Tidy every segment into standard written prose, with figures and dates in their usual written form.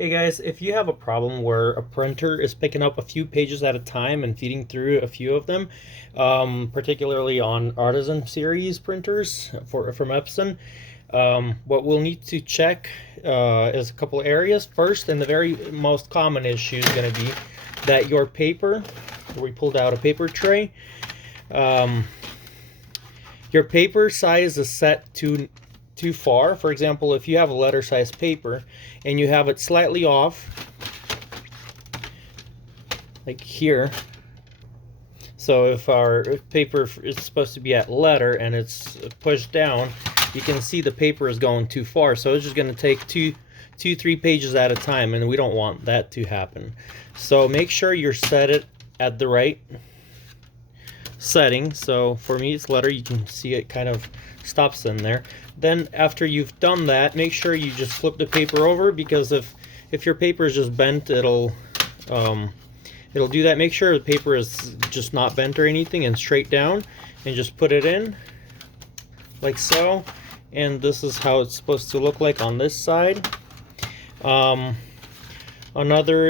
Hey guys, if you have a problem where a printer is picking up a few pages at a time and feeding through a few of them, particularly on Artisan series printers from Epson, what we'll need to check is a couple areas. First, and the very most common issue is going to be that your paper, we pulled out a paper tray, your paper size is set too far. For example, if you have a letter size paper and you have it slightly off, like here, so if our paper is supposed to be at letter and it's pushed down, you can see the paper is going too far, so it's just going to take three pages at a time, and we don't want that to happen. So make sure you're set it at the right setting. So for me it's letter, you can see it kind of stops in there. Then after you've done that, make sure you just flip the paper over, because if your paper is just bent, it'll do that. Make sure the paper is just not bent or anything and straight down, and just put it in like so. And this is how it's supposed to look like on this side. Another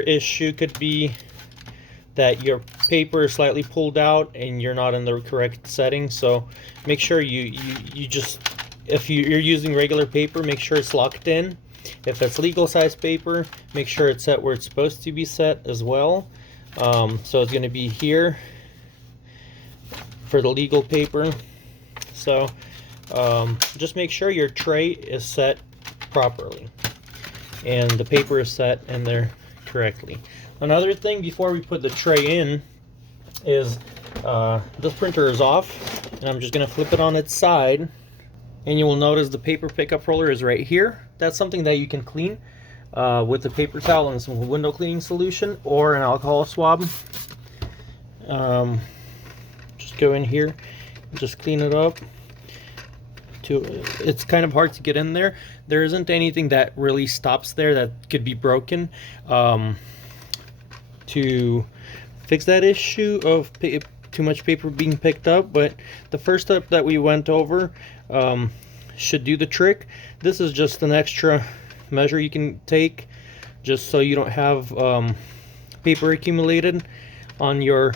issue could be that your paper is slightly pulled out and you're not in the correct setting. So make sure you just, if you're using regular paper, make sure it's locked in. If it's legal size paper, make sure it's set where it's supposed to be set as well. So it's going to be here for the legal paper. So just make sure your tray is set properly and the paper is set in there correctly. Another thing before we put the tray in is this printer is off, and I'm just going to flip it on its side, and you will notice the paper pickup roller is right here. That's something that you can clean with a paper towel and some window cleaning solution or an alcohol swab. Just go in here and just clean it up. It's kind of hard to get in there. There isn't anything that really stops there that could be broken. To fix that issue of too much paper being picked up, but the first step that we went over should do the trick. This is just an extra measure you can take just so you don't have paper accumulated on your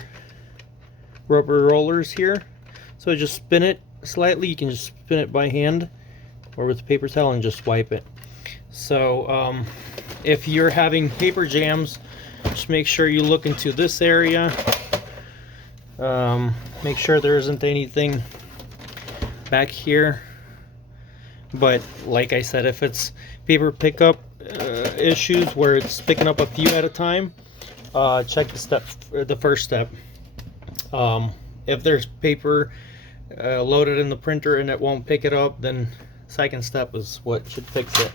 rubber rollers here. So just spin it slightly. You can just spin it by hand or with a paper towel and just wipe it. So if you're having paper jams, just make sure you look into this area. Make sure there isn't anything back here. But like I said, if it's paper pickup issues where it's picking up a few at a time, check the first step. If there's paper loaded in the printer and it won't pick it up, then second step is what should fix it.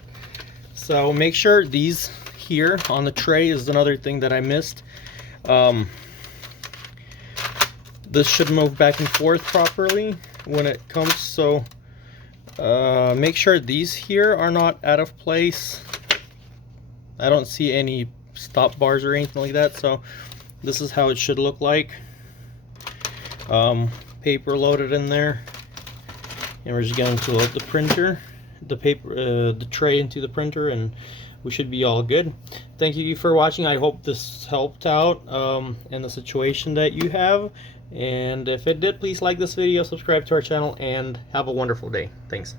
So make sure these here on the tray is another thing that I missed. This should move back and forth properly when it comes, so make sure these here are not out of place. I don't see any stop bars or anything like that, so this is how it should look like. Paper loaded in there, and we're just going to load the printer, the tray into the printer, and we should be all good. Thank you for watching. I hope this helped out in the situation that you have, and if it did, please like this video, subscribe to our channel, and have a wonderful day. Thanks.